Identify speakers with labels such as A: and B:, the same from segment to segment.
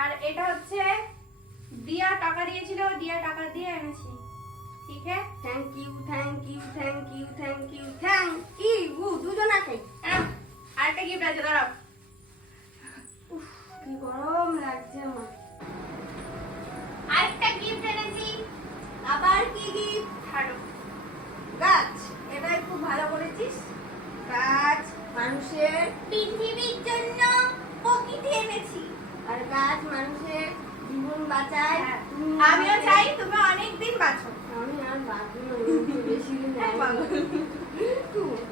A: আর এটা হচ্ছে দিয়া টাকা দিয়েছিল দিয়া টাকা দিয়ে এনেছি। ঠিক আছে?
B: Thank you thank you thank you thank you thank you দুজন আছে
A: আরেকটা গিফট আছে দাঁড়াও।
B: কি গরম লাগছে আমার।
A: আরেকটা গিফট এনেছি।
B: আবার কি গিফট
A: ছাড়ো
B: গাছ। এটাই খুব ভালো করেছিস। গাছ মানুষের।
A: পৃথিবীর জন্য প্রকৃতি এনেছি।
B: আর গাছ মানুষের জীবন বাঁচায়। হ্যাঁ। আমিও চাই
A: তুমি অনেক দিন বাঁচো।
B: আমি আর বাঁচবো বেশি দিন হ্যাঁ,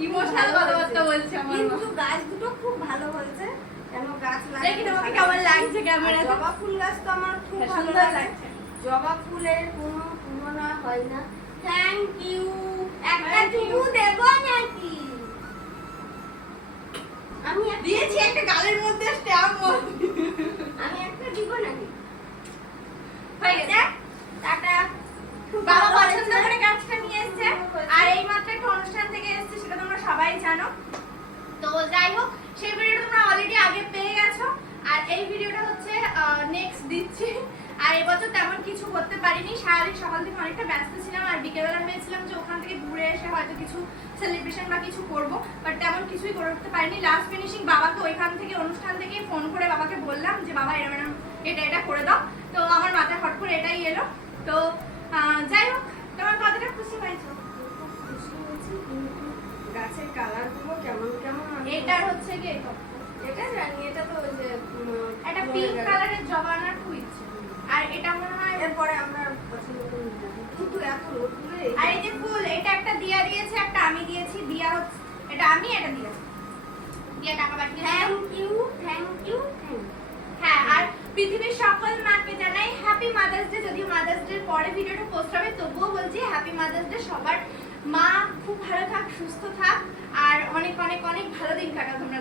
B: ইমোশনাল কথাবার্তা বলছে আমার কিন্তু গাছ দুটো খুব ভালো হয়েছে। কেন গাছ দেখি তোমাকে কেমন লাগছে আর ক্যামেরাতে? জবা ফুল গাছ তো আমার খুব হ্যাঁ, ভালো সুন্দর
A: লাগছে।
B: জবা ফুলের কোনো তুলনা হয় না। থ্যাংক ইউ একটা চুমু দেব নাকি আমি একটা দিয়েছি একটা
A: গালের মধ্যে স্ট্যাম্প
B: আমি একটা দিব নাকি
A: হয়ে গেছে
B: টাটা খুব বাবা ভালো পছন্দ হয়েছে। করে
A: গাছটা নিয়ে এসেছে
B: আর এই
A: মাত্র একটা অনুষ্ঠান থেকে এসেছে সেটা তোমরা সবাই জানো তো যাই হোক সেই ভিডিওটা তোমরা অলরেডি আগে পেয়ে গেছো। আর এই ভিডিওটা হচ্ছে নেক্সট দিচ্ছি। আর এবছর তেমন কিছু করতে পারিনি। সারাদিন সকাল থেকে অনেকটা ব্যস্ত ছিলাম আর বিকেলবেলা ভেবেছিলাম যে ওখান থেকে ঘুরে এসে হয়তো কিছু সেলিব্রেশন বা কিছু করব বাট তেমন কিছুই করে উঠতে পারিনি। লাস্ট ফিনিশিং বাবাকে ওইখান থেকে অনুষ্ঠান থেকে ফোন করে বাবাকে বললাম যে বাবা এরম এরম এটা এটা করে দাও। তো আমার মাথায় হট করে এটাই এলো। তো আহ, যাই হোক তোমার কতটা খুশি হয়েছো?
B: গাছের কালার কেমন কেমন এটার
A: হচ্ছে কি?
B: এটা এটা জানি এটা তো ওই যে একটা পিঙ্ক
A: কালারের জবানার খুব আর এটা মনে হয়
B: এরপরে আমরা পছন্দ করে কিন্তু এত রোদ্দুরে আর এই যে
A: ফুল এটা একটা দিয়া দিয়েছে একটা আমি দিয়েছি দিয়া হচ্ছে। এটা আমি এটা দিয়েছি দিয়া টাকা পাঠিয়ে থ্যাংক
B: ইউ থ্যাংক ইউ
A: হ্যাঁ আর পৃথিবীর সকল মাকে জানাই হ্যাপি মাদার্স ডে যদিও মাদার্স ডে পরে ভিডিওটা পোস্ট হবে তবুও বলছি হ্যাপি মাদার্স ডে সবার। মা খুব ভালো থাক সুস্থ থাক। আর অনেক অনেক অনেক ভালো দিন কাটাও তোমরা